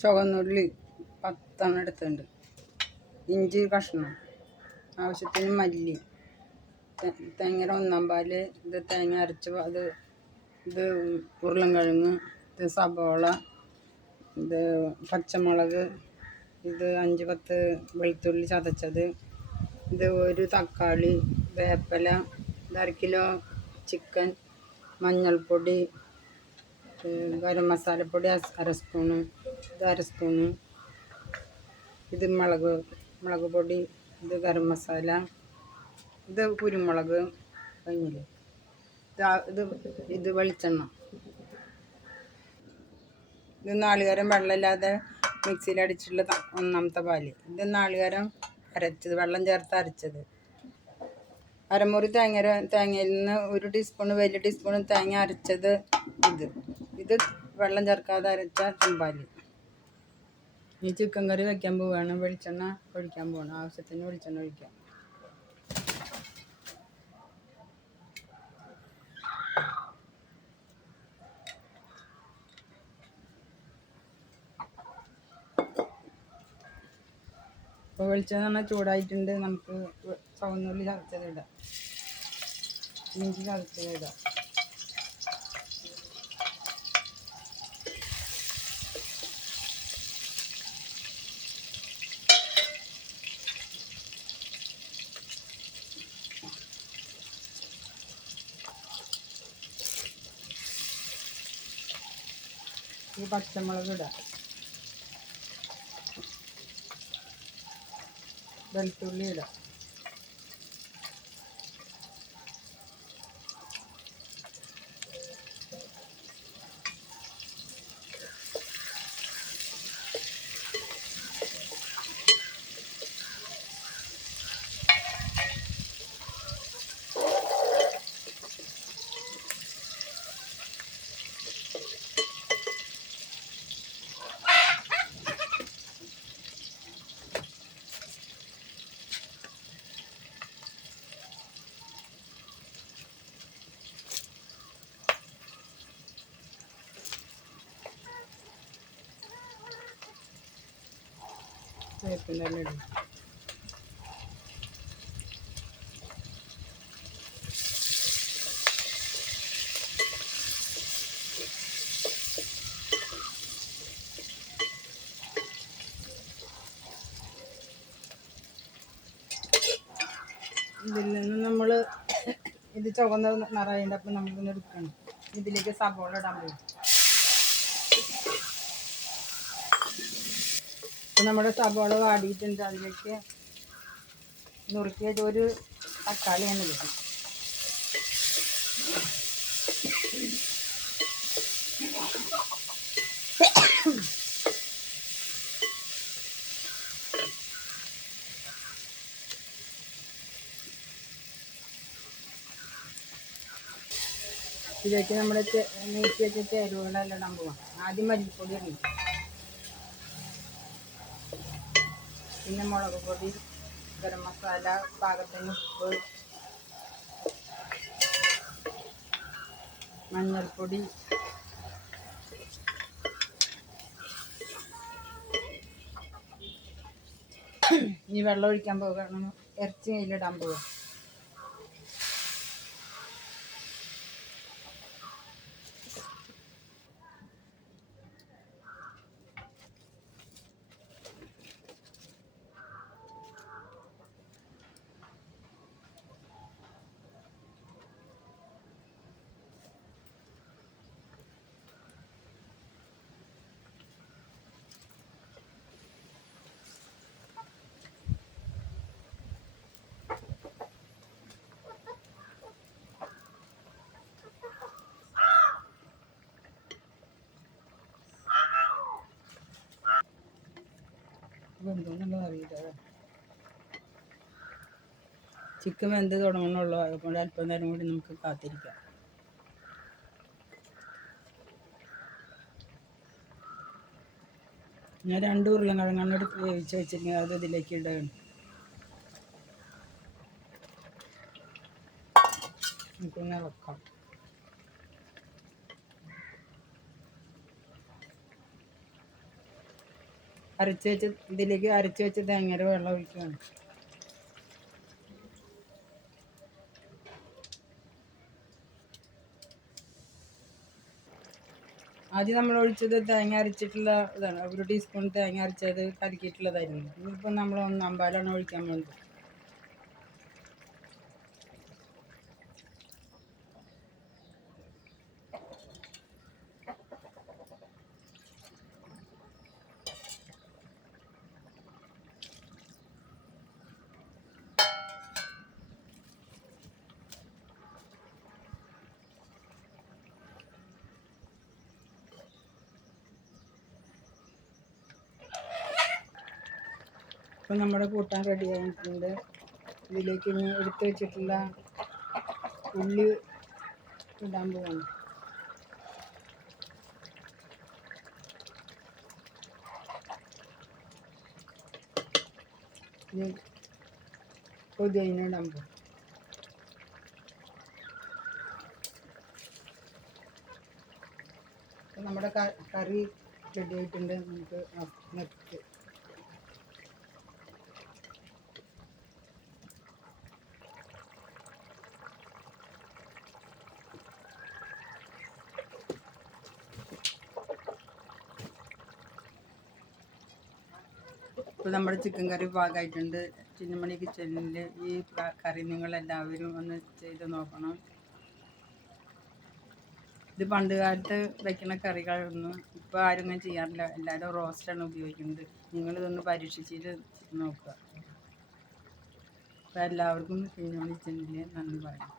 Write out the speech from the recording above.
ചുവന്നുള്ളി 10 എടുത്തുണ്ട്, ഇഞ്ചി കഷ്ണം, ആവശ്യത്തിന് മല്ലി, തേങ്ങയുടെ 1/4 പാല്, ഇത് തേങ്ങ അരച്ച് ഇത് ഉരുളൻകിഴങ്ങ്, ഇത് സബോള, ഇത് പച്ചമുളക്, ഇത് 5-10 വെളുത്തുള്ളി ചതച്ചത്, ഇത് ഒരു തക്കാളി, വേപ്പില, ഇത് 1/2 കിലോ ചിക്കൻ, മഞ്ഞൾപ്പൊടി, ഗരം മസാലപ്പൊടി 1/2 സ്പൂണ്, ഇത് 1/2 സ്പൂണ്, ഇത് മുളക് പൊടി, ഇത് ഗരം മസാല, ഇത് കുരുമുളക്, കഴിഞ്ഞില്ലേ. ഇത് വെളിച്ചെണ്ണ. ഇത് നാളികേരം വെള്ളമില്ലാതെ മിക്സിയിൽ അടിച്ചിട്ടുള്ള 1/ാമത്തെ പാല്. ഇത് നാളികേരം അരച്ചത്, വെള്ളം ചേർത്ത് അരച്ചത്. അരമുറി തേങ്ങയിൽ നിന്ന് 1 ടീസ്പൂൺ, വലിയ ടീസ്പൂൺ തേങ്ങ അരച്ചത്. ഇത് വെള്ളം ചേർക്കാതെ അരച്ച ചെമ്പാല്. ഈ ചിക്കൻ കറി വയ്ക്കാൻ പോവുകയാണ്. വെളിച്ചെണ്ണ ഒഴിക്കാൻ പോകണം. ആവശ്യത്തിന് വെളിച്ചെണ്ണ ഒഴിക്കാം. ഇപ്പോൾ വെളിച്ചെണ്ണ നന്നായി ചൂടായിട്ടുണ്ട്. നമുക്ക് ചുവന്നുള്ളി ചതച്ചതിടാം, ഇഞ്ചി ചതച്ചതിടാം. ഈ പച്ചമുളക് ഇടാം, വെളുത്തുള്ളി ഇടാം, വേപ്പില ഇടും. ഇതിൽ നിന്ന് നമ്മൾ ഇത് ചുവന്ന നിറയുണ്ട്. അപ്പം നമുക്കൊന്ന് എടുക്കണം. ഇതിലേക്ക് സബോള ഇടാൻ പോകും. അപ്പം നമ്മുടെ സബോള വാടിയിട്ടുണ്ട്. അതിലേക്ക് നുറുക്കിയത് ഒരു തക്കാളിയാണ് ഇടുന്നത്. ഇതിലേക്ക് നമ്മൾ നീക്കി വെച്ച ചേരുവകളെല്ലാം ഇടാൻ പോവാം. ആദ്യം മല്ലിപ്പൊടി ഇടണം, പിന്നെ മുളക് പൊടി, ഗരം മസാല, പാകത്തിന് ഉപ്പ്, മഞ്ഞൾപ്പൊടി, ഇനി വെള്ളം ഒഴിക്കാൻ പോകണം. ഇറച്ചി കയ്യിലിടാൻ പോവുക. വെന്തോന്നുള്ളത് അറിയില്ല. ചിക്കൻ വെന്ത് തുടങ്ങണുള്ളൂ. അതുകൊണ്ട് അല്പം നേരം കൂടി നമുക്ക് കാത്തിരിക്കാം. ഞാൻ 2 ഉരുളൻകിഴങ്ങാണ് വേവിച്ച് വെച്ചിരിക്കുന്നത്. അത് ഇതിലേക്ക് ഇടുകയാണ്. നമുക്കൊന്ന് ഇളക്കാം. അരച്ച് വെച്ച് ഇതിലേക്ക് അരച്ച് വെച്ച് തേങ്ങയുടെ വെള്ളം ഒഴിക്കുകയാണ്. ആദ്യം നമ്മൾ ഒഴിച്ചത് തേങ്ങ അരച്ചിട്ടുള്ള ഇതാണ്, 1 ടീസ്പൂൺ തേങ്ങ അരച്ചത് കലക്കിയിട്ടുള്ളതായിരുന്നു. ഇതിപ്പോൾ നമ്മൾ 1 പാലാണ് ഒഴിക്കാൻ പോകുന്നത്. ഇപ്പം നമ്മുടെ കൂട്ടാൻ റെഡി ആയിട്ടുണ്ട്. ഇതിലേക്ക് ഇനി എടുത്ത് വെച്ചിട്ടുള്ള ഉള്ളി ഇടാൻ പോവാണ്. ഇനി പുതിന ഇടാൻ പോകും. നമ്മുടെ കറി റെഡി ആയിട്ടുണ്ട്. നമുക്ക് നിർത്തി ഇപ്പോൾ നമ്മുടെ ചിക്കൻ കറി പാകമായിട്ടുണ്ട്. ചിന്നമണി കിച്ചണിൽ ഈ കറി നിങ്ങളെല്ലാവരും ഒന്ന് ചെയ്ത് നോക്കണം. ഇത് പണ്ട് കാലത്ത് വയ്ക്കുന്ന കറികളൊന്നും ഇപ്പോൾ ആരും ഇങ്ങനെ ചെയ്യാറില്ല. എല്ലാവരും റോസ്റ്റാണ് ഉപയോഗിക്കുന്നത്. നിങ്ങളിതൊന്ന് പരീക്ഷിച്ചിട്ട് നോക്കുക. അപ്പോൾ എല്ലാവർക്കും ചിന്നമണി കിച്ചണിൽ നന്ദി പറയും.